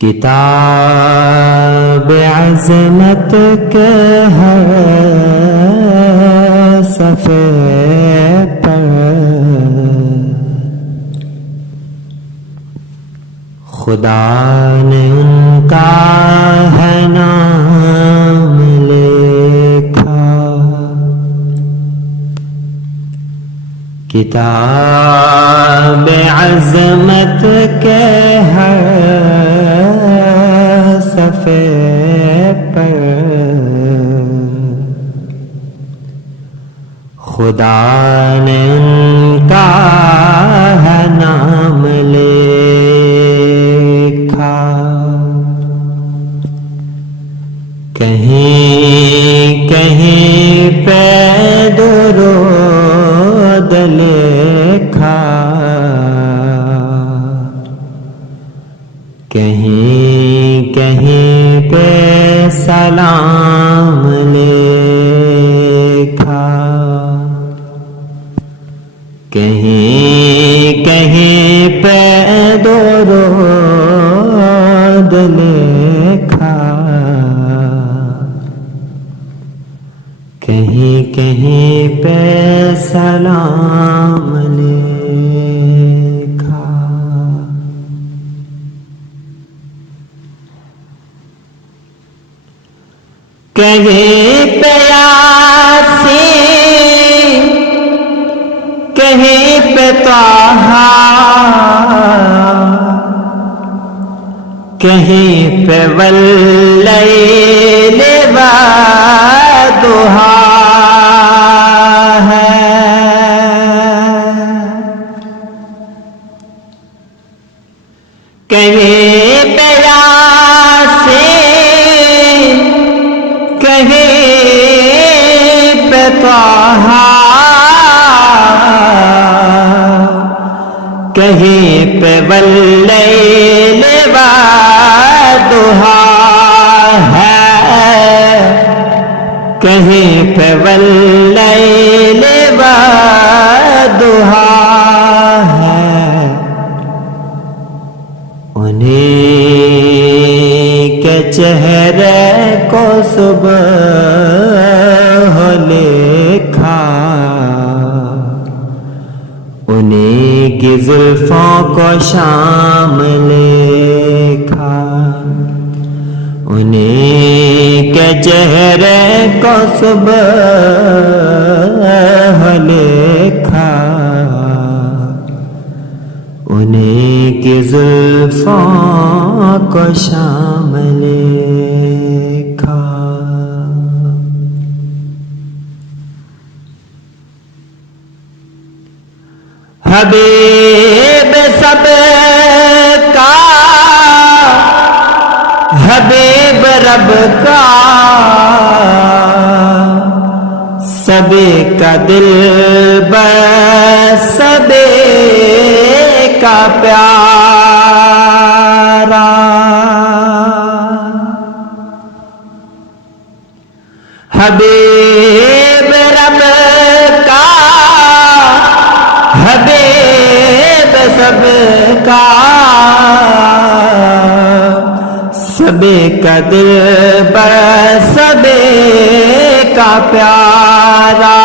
کتاب عظمت کے ہر صفحے پر خدا نے ان کا ہے نام لکھا. کتاب عظمت کے ہر صفحے پر خدا نے ان کا ہے نام لکھا. کہیں کہیں پہ درود لکھا, کہیں کہیں پہ سلام لکھا, کہیں کہیں پہ درود لکھا, کہیں کہیں پہ سلام لکھا. کہیں پہ یاسین, کہیں پہ طٰہٰ, کہیں پہ واللیل والضحیٰ ہے. کہیں پہ یاسین, کہیں پہ طٰہٰ, کہیں پہ واللیل والضحیٰ ہے, کہیں پہ واللیل والضحیٰ ہے. انہیں کے چہرے کو صبح لکھا, انہیں کی زلفوں کو شام لکھا, انہیں کے چہرے کو صبح لکھا, انہیں کی زلفوں کو شام لکھا. حبیب سب کا, حبیب رب کا, سبھی کا دل بر سبھی کا پیارا. حبیب رب کا, حبیب سب کا, سبھی کا دل بر سبھی کا پیارا,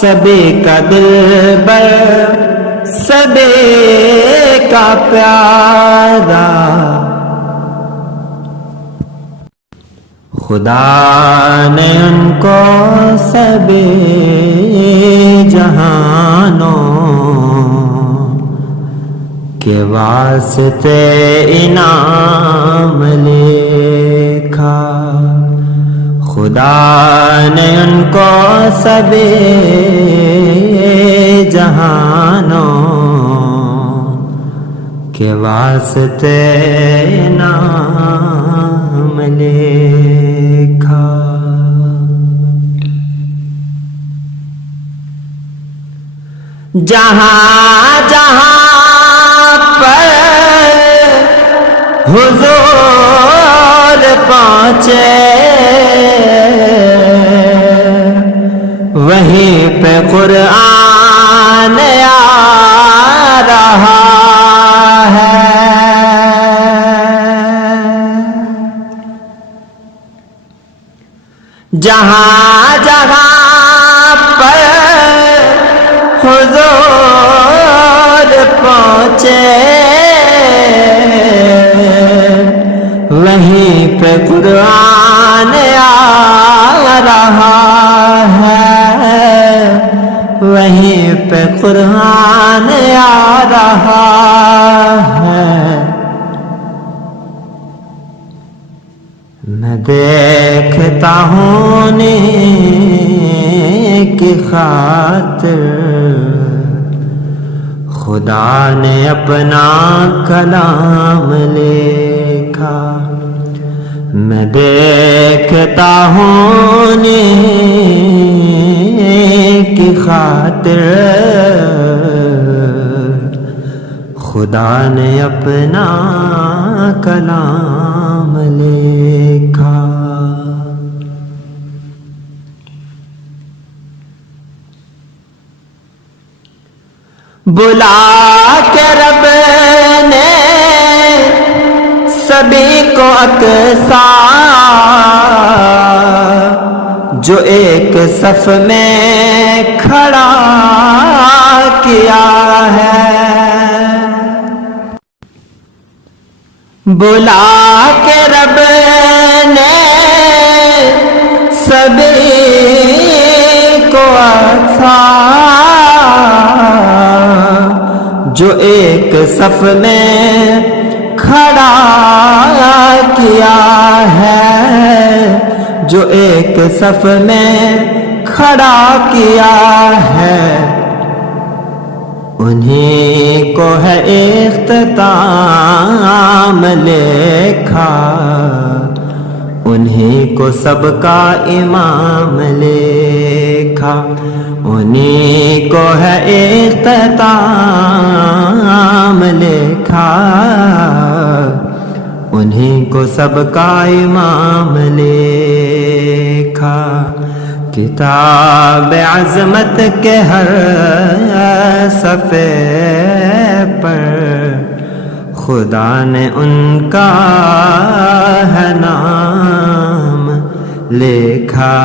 سبھی کا دل بر سبھی کا پیارا. خدا نے ان کو سبھی جہانوں کے واسطے انعام لکھا. خدا نے ان کو سبھی جہانوں کے واسطے انعام لکھا. جہاں جہاں پر حضور پہنچے, وہیں پہ قرآن آ رہا ہے. جہاں جہاں پر حضور پہنچے وہیں پہ قرآن آ رہا ہے، وہیں پہ قرآن آ رہا ہے۔ میں دیکھتا ہوں نیک کی خاطر خدا نے اپنا کلام لکھا، میں دیکھتا ہوں نیک کی خاطر خدا نے اپنا کلام لکھا۔ بلا کے رب نے سبھی کو اقصا جو ایک صف میں کھڑا کیا ہے، بلا کے رب نے سبھی کو اقصا جو ایک صف میں کھڑا کیا ہے، جو ایک صف میں کھڑا کیا ہے، انہیں کو ہے اختتام لکھا، انہیں کو سب کا امام لکھا، انہیں کو ہے اختتام لکھا، انہیں کو سب کا امام لکھا۔ کتاب عظمت کے ہر صفحے پر خدا نے ان کا ہے نام لکھا۔